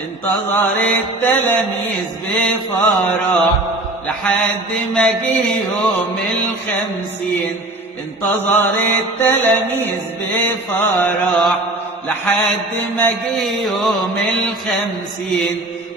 انتظر التلاميذ بفرح لحد ما جه يوم ال50. انتظر التلاميذ بفرح لحد ما جه يوم ال50.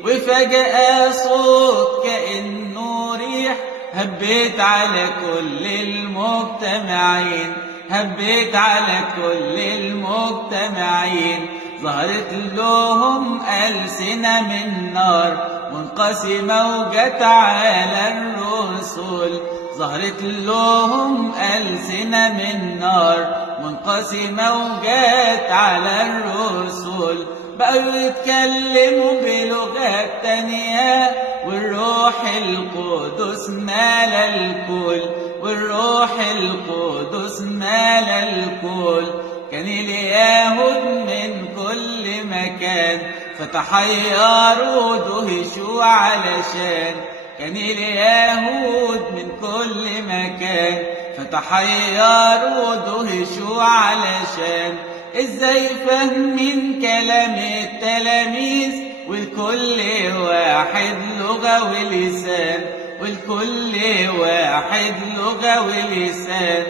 وفجأة صوت كأنه ريح هبت على كل المجتمعين، هبت على كل المجتمعين. ظهرت لهم ألسنة من نار منقسمة وجت على الرسل. ظهرت لهم ألسنة من نار منقسمة وجت على الرسل. بقوا يتكلموا بلغات تانية والروح القدس مال الكل، والروح القدس مال الكل. كان اليهود من كل مكان فتحيروا ودهشوا علشان، كان اليهود من كل مكان فتحيروا ودهشوا علشان ازاي فاهمين كلام التلاميذ والكل واحد لغة ولسان، والكل واحد لغة ولسان.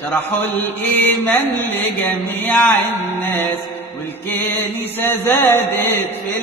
شرحوا الإيمان لجميع الناس والكنيسة زادت في